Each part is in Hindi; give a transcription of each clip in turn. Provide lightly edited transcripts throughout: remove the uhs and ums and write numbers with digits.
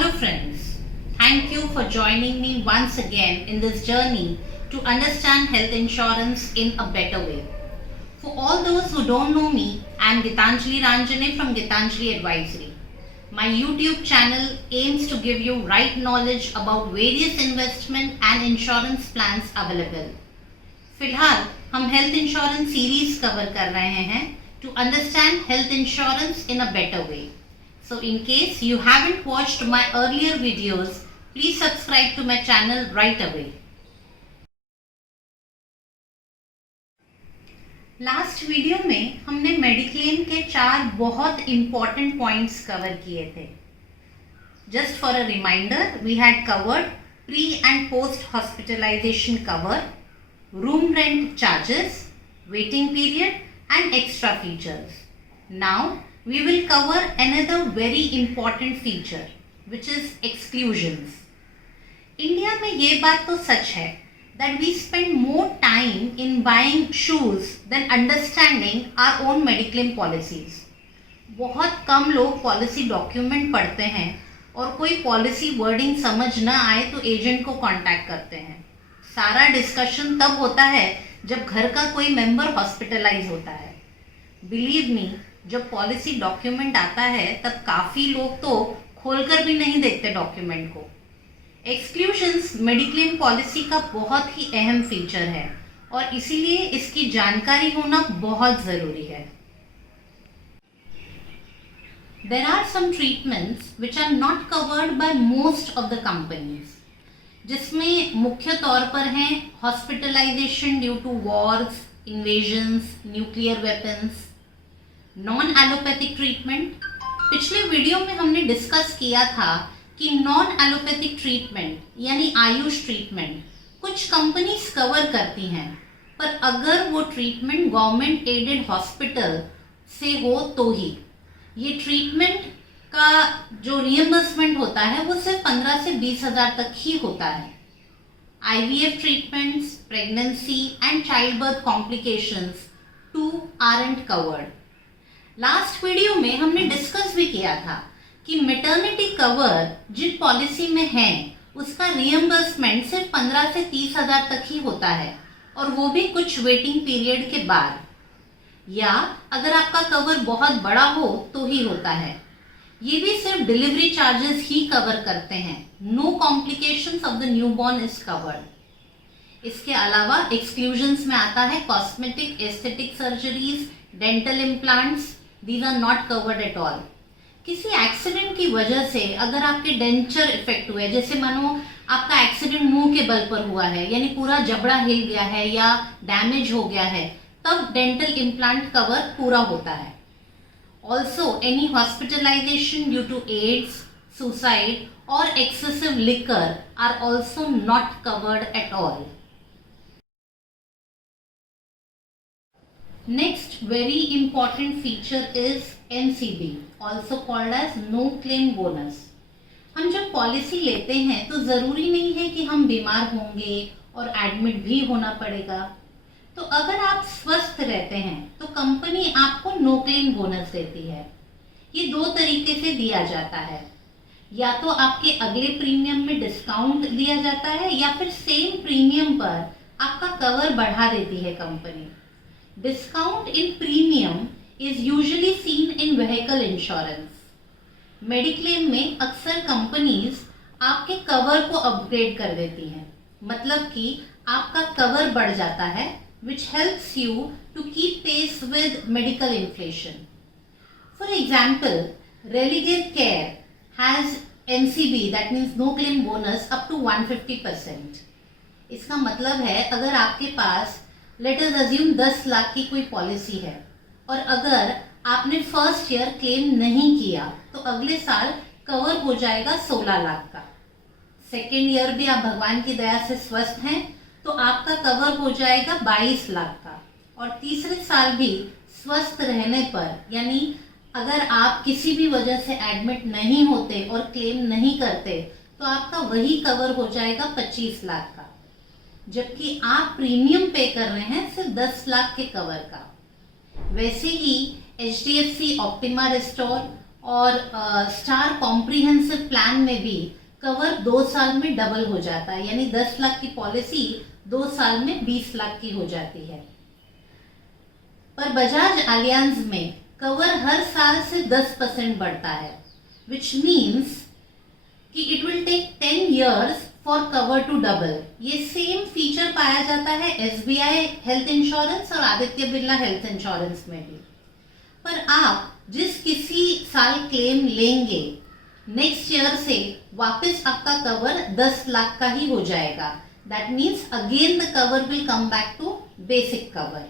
Hello friends, thank you for joining me once again in this journey to understand health insurance in a better way. For all those who don't know me, I am Gitanjali Ranjane from Gitanjali Advisory. My YouTube channel aims to give you right knowledge about various investment and insurance plans available. फिलहाल हम हेल्थ इंश्योरेंस सीरीज कवर कर रहे हैं to understand health insurance in a better way. So in case you haven't watched my earlier videos, please subscribe to my channel right away. Last video में हमने मेडिक्लेम के 4 बहुत इंपॉर्टेंट पॉइंट्स कवर किए थे. Just for a reminder, we had covered pre and post hospitalisation cover, room rent charges, waiting period and extra features. Now we will cover another very important feature which is exclusions. India में ये बात तो सच है that we spend more time in buying shoes than understanding our own mediclaim policies. बहुत कम लोग पॉलिसी डॉक्यूमेंट पढ़ते हैं और कोई पॉलिसी वर्डिंग समझ ना आए तो एजेंट को कांटेक्ट करते हैं. सारा डिस्कशन तब होता है जब घर का कोई मेंबर हॉस्पिटलाइज होता है. बिलीव मी, जब पॉलिसी डॉक्यूमेंट आता है तब काफ़ी लोग तो खोलकर भी नहीं देखते डॉक्यूमेंट को. एक्सक्लूजन्स मेडिक्लेम पॉलिसी का बहुत ही अहम फीचर है और इसीलिए इसकी जानकारी होना बहुत ज़रूरी है. There are some treatments which are not covered by most of the companies. जिसमें मुख्य तौर पर हैं hospitalisation due to wars, invasions, nuclear weapons, non allopathic treatment. पिछले वीडियो में हमने डिस्कस किया था कि नॉन एलोपैथिक ट्रीटमेंट यानी आयुष ट्रीटमेंट कुछ कंपनीज कवर करती हैं, पर अगर वो ट्रीटमेंट गवर्नमेंट एडेड हॉस्पिटल से हो तो ही. ये ट्रीटमेंट का जो रियम्बर्समेंट होता है वो सिर्फ 15 से 20 हज़ार तक ही होता है. IVF treatments, pregnancy and child birth complications too aren't covered. Last video में हमने डिस्कस भी किया था कि मैटरनिटी कवर जिन पॉलिसी में है उसका रियम्बर्समेंट सिर्फ 15 से 30 हज़ार तक ही होता है और वो भी कुछ वेटिंग पीरियड के बाद, या अगर आपका कवर बहुत बड़ा हो तो ही होता है. ये भी सिर्फ डिलीवरी चार्जेस ही कवर करते हैं. No complications of the newborn is covered. इसके अलावा एक्सक्लूजन्स में आता है cosmetic, aesthetic surgeries, dental implants. These are not covered at all. किसी एक्सीडेंट की वजह से अगर आपके डेंचर इफेक्ट हुए, जैसे मानो आपका एक्सीडेंट मुंह के बल पर हुआ है यानी पूरा जबड़ा हिल गया है या डैमेज हो गया है, तब डेंटल इम्प्लांट कवर पूरा होता है. Also, any hospitalization due to AIDS, suicide or excessive liquor are also not covered at all. Next very important feature is NCB, also called as no claim bonus. हम जब पॉलिसी लेते हैं तो ज़रूरी नहीं है कि हम बीमार होंगे और एडमिट भी होना पड़ेगा. तो अगर आप स्वस्थ रहते हैं तो कंपनी आपको नो क्लेम बोनस देती है. ये 2 तरीके से दिया जाता है. या तो आपके अगले प्रीमियम में डिस्काउंट दिया जाता है या फिर सेम प्रीमियम पर आपका कवर बढ़ा देती है company. Discount in premium is usually seen in vehicle insurance. Mediclaim में अक्सर कंपनीज आपके कवर को अपग्रेड कर देती हैं, मतलब कि आपका कवर बढ़ जाता है, which helps you to keep pace with medical inflation. For example, Religare Care has NCB, that means no claim bonus, up to 150%. इसका मतलब है अगर आपके पास let us assume 10 लाख की कोई पॉलिसी है और अगर आपने फर्स्ट ईयर क्लेम नहीं किया तो अगले साल कवर हो जाएगा 16 लाख का. सेकेंड ईयर भी आप भगवान की दया से स्वस्थ हैं तो आपका कवर हो जाएगा 22 लाख का. और तीसरे साल भी स्वस्थ रहने पर, यानी अगर आप किसी भी वजह से एडमिट नहीं होते और क्लेम नहीं करते तो आपका वही कवर हो जाएगा 25 लाख का, जबकि आप प्रीमियम पे कर रहे हैं सिर्फ 10 लाख के कवर का. वैसे ही HDFC ऑप्टिमा रिस्टोर और स्टार कॉम्प्रिहेंसिव प्लान में भी कवर 2 साल में डबल हो जाता है, यानी 10 लाख की पॉलिसी 2 साल में 20 लाख की हो जाती है। पर बजाज अलियांज में कवर हर साल से 10% बढ़ता है, विच मीन्स कि it will take 10 years for cover to double. ये सेम फीचर पाया जाता है SBI हेल्थ इंश्योरेंस और आदित्य बिरला हेल्थ इंश्योरेंस में भी। पर आप जिस किसी साल क्लेम लेंगे, नेक्स्ट ईयर से वापस आपका कवर 10 लाख का ही हो जाएगा। That means again the cover will come back to basic cover.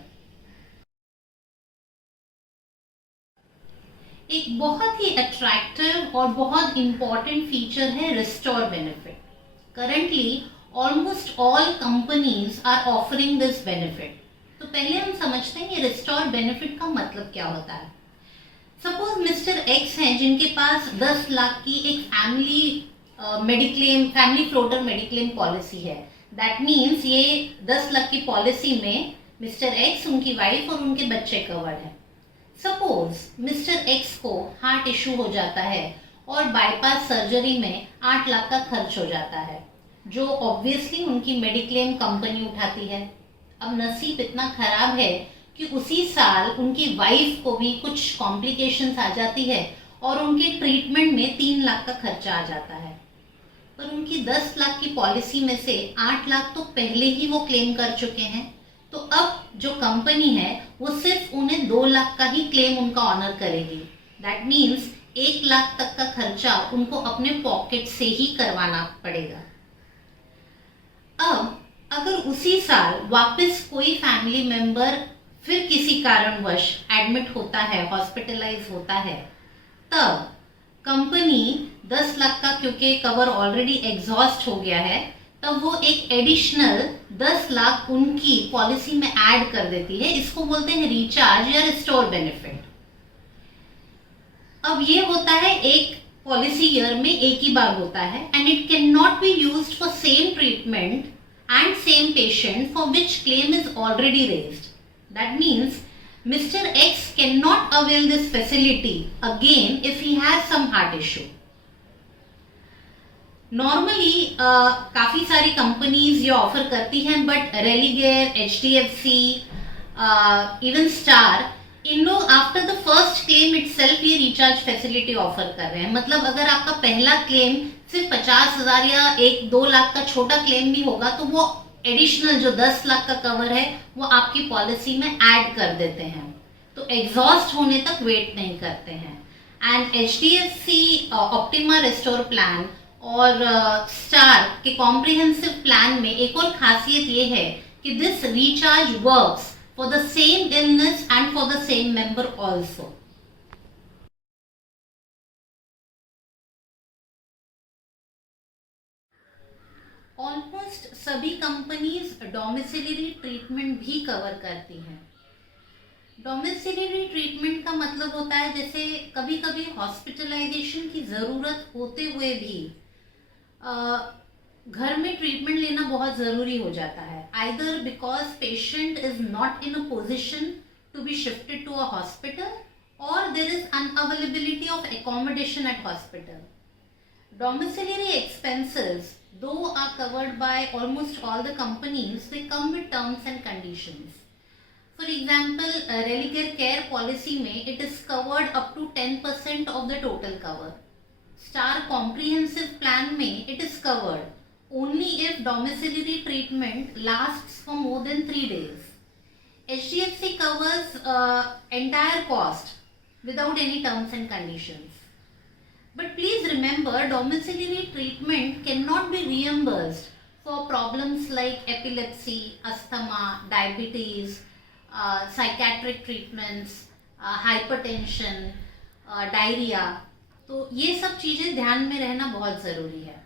एक बहुत ही अट्रैक्टिव और बहुत इंपॉर्टेंट फीचर है restore benefit. Currently almost all companies are offering this benefit. तो पहले हम समझते हैं ये रिस्टोर बेनिफिट का मतलब क्या होता है। सपोज मिस्टर एक्स हैं जिनके पास 10 लाख की एक फैमिली फ्लोटर मेडिक्लेम पॉलिसी है। दैट मीन्स ये 10 लाख की पॉलिसी में मिस्टर एक्स, उनकी वाइफ और उनके बच्चे कवर्ड है। सपोज मिस्टर एक्स को हार्ट इशू हो जाता है और बाईपास सर्जरी में 8 लाख का खर्च हो जाता है, जो ऑब्वियसली उनकी मेडिक्लेम कंपनी उठाती है। अब नसीब इतना खराब है कि उसी साल उनकी वाइफ को भी कुछ कॉम्प्लिकेशंस आ जाती है और उनके ट्रीटमेंट में 3 लाख का खर्चा आ जाता है। पर उनकी 10 लाख की पॉलिसी में से 8 लाख तो पहले ही वो क्लेम कर चुके हैं, तो अब जो कंपनी है वो सिर्फ उन्हें 2 लाख का ही क्लेम उनका ऑनर करेगी। दैट मीन्स 1 लाख तक का खर्चा उनको अपने पॉकेट से ही करवाना पड़ेगा। अब अगर उसी साल वापस कोई फैमिली मेंबर फिर किसी कारणवश एडमिट होता है, हॉस्पिटलाइज होता है, तब कंपनी 10 लाख का, क्योंकि कवर ऑलरेडी एग्जॉस्ट हो गया है, तब वो एक एडिशनल 10 लाख उनकी पॉलिसी में ऐड कर देती है। इसको बोलते हैं रिचार्ज या रिस्टोर बेनिफिट। अब ये होता है एक पॉलिसी ईयर में एक ही बार होता है, and it can not be used for same treatment and same patient for which claim is already raised. That means Mr. X cannot avail this facility again if he has some heart issue. Normally काफ़ी सारी कंपनीज ये ऑफर करती हैं, but Religare, HDFC, even Star, इन लोग after the first claim itself ये रिचार्ज फैसिलिटी ऑफर कर रहे हैं। मतलब अगर आपका पहला क्लेम सिर्फ 50,000 या 1-2 लाख का छोटा क्लेम भी होगा, तो वो एडिशनल जो 10 लाख का कवर है वो आपकी पॉलिसी में ऐड कर देते हैं, तो एग्जॉस्ट होने तक वेट नहीं करते हैं। And HDFC optima restore plan और स्टार के कॉम्प्रिहेंसिव प्लान में एक और खासियत ये है कि this recharge works for the same illness and for the same member also. Almost सभी कंपनीज डोमिसिलरी ट्रीटमेंट भी कवर करती हैं। डोमिसिलरी ट्रीटमेंट का मतलब होता है जैसे कभी कभी हॉस्पिटलाइजेशन की ज़रूरत होते हुए भी घर में ट्रीटमेंट लेना बहुत ज़रूरी हो जाता है, either because patient is not in a position to be shifted to a hospital और there is unavailability of accommodation at hospital. Domiciliary expenses, though are covered by almost all the companies, they come with terms and conditions. For example, Religare Care policy में it is covered up to 10% of the total cover. Star Comprehensive Plan में it is covered only if domiciliary treatment lasts for more than 3 days. HDFC covers entire cost without any terms and conditions. But please remember, domiciliary treatment cannot be reimbursed for problems like epilepsy, asthma, diabetes, psychiatric treatments, hypertension, diarrhea. तो ये सब चीज़ें ध्यान में रहना बहुत ज़रूरी है।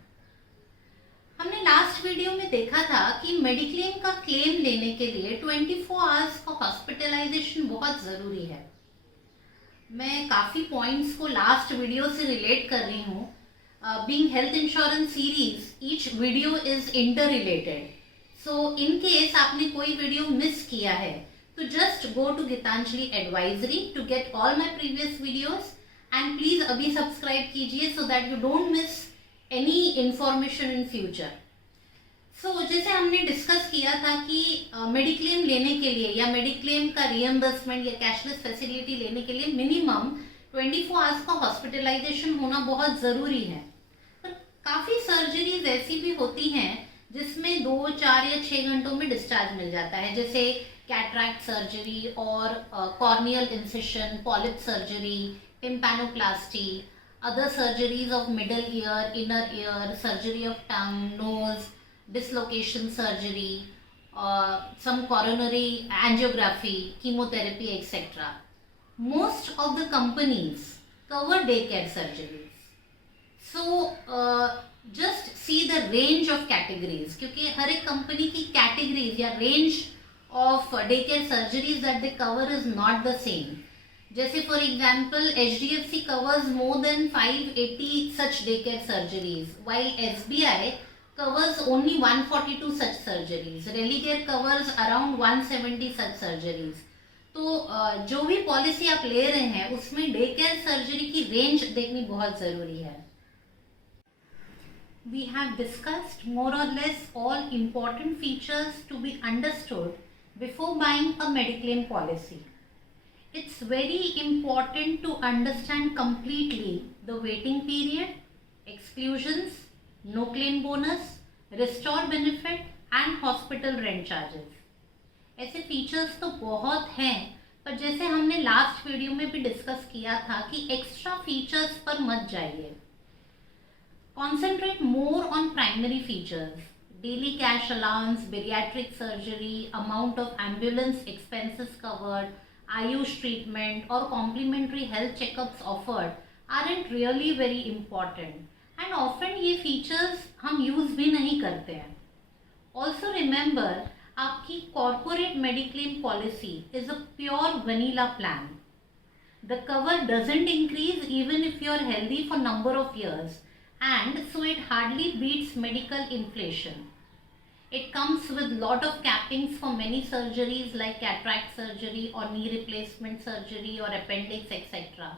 हमने लास्ट वीडियो में देखा था कि मेडिक्लेम का क्लेम लेने के लिए 24 आवर्स का हॉस्पिटलाइजेशन बहुत ज़रूरी है। मैं काफ़ी पॉइंट्स को लास्ट वीडियो से रिलेट कर रही हूँ। Being health insurance series, each video is inter related, so in case आपने कोई वीडियो मिस किया है तो just go to Geetanjali advisory to get all my previous videos and please अभी सब्सक्राइब कीजिए so that you don't miss any information in future. So जैसे हमने डिस्कस किया था कि मेडिक्लेम लेने के लिए या मेडिक्लेम का रियम्बर्समेंट या कैशलेस फैसिलिटी लेने के लिए मिनिमम 24 आवर्स का हॉस्पिटलाइजेशन होना बहुत ज़रूरी है। पर काफ़ी सर्जरीज ऐसी भी होती हैं जिसमें 2, 4 या 6 घंटों में डिस्चार्ज मिल जाता है, जैसे कैटरैक्ट सर्जरी और corneal incision, polyp surgery, टिम्पैनोप्लास्टी, other surgeries of middle ear, inner ear, surgery of tongue, nose, dislocation surgery, some coronary angiography, chemotherapy, etc. Most of the companies cover daycare surgeries. So just see the range of categories, क्योंकि हर एक कंपनी की categories या range of daycare surgeries that they cover is not the same. जैसे for example HDFC covers more than 580 such daycare surgeries, while SBI covers only 142 such surgeries. Religare covers around 170 such surgeries. तो जो भी पॉलिसी आप ले रहे हैं उसमें डे केयर सर्जरी की रेंज देखनी बहुत ज़रूरी है। We have discussed more or less all important features to be understood before buying a Mediclaim policy. It's very important to understand completely the waiting period, exclusions, no claim bonus, restore benefit and hospital rent charges. ऐसे फीचर्स तो बहुत हैं, पर जैसे हमने लास्ट वीडियो में भी डिस्कस किया था कि एक्स्ट्रा फीचर्स पर मत जाइए। Concentrate more on primary features, daily cash allowance, bariatric surgery, amount of ambulance expenses covered, Ayush treatment or complimentary health checkups offered aren't really very important and often ये features हम use भी नहीं करते हैं। Also remember, आपकी corporate Mediclaim policy is a pure vanilla plan. The cover doesn't increase even if you're healthy for number of years, and so it hardly beats medical inflation. It comes with lot of cappings for many surgeries like cataract surgery or knee replacement surgery or appendix etc.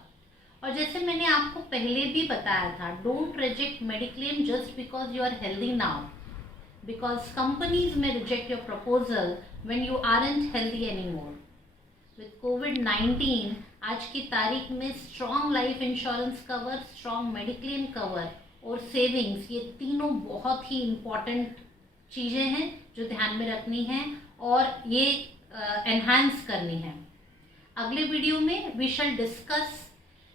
और जैसे मैंने आपको पहले भी बताया था, don't reject Mediclaim just because you are healthy now, because companies may reject your proposal when you aren't healthy anymore. With COVID-19 आज की तारीख में strong life insurance cover, strong Mediclaim cover और savings, ये तीनों बहुत ही important चीज़ें हैं जो ध्यान में रखनी हैं और ये एनहांस करनी है। अगले वीडियो में वी शैल डिस्कस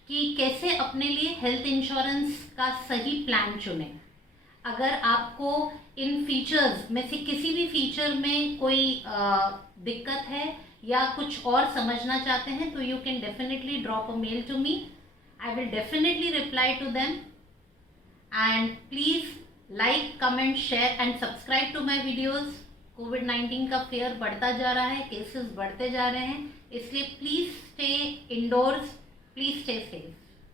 कि कैसे अपने लिए हेल्थ इंश्योरेंस का सही प्लान चुनें। अगर आपको इन फीचर्स में से किसी भी फीचर में कोई दिक्कत है या कुछ और समझना चाहते हैं तो you can definitely drop a mail to me. I will definitely reply to them and please like, comment, share and subscribe to my videos. कोविड-19 का फेयर बढ़ता जा रहा है, केसेस बढ़ते जा रहे हैं, इसलिए please stay endorse, please stay safe.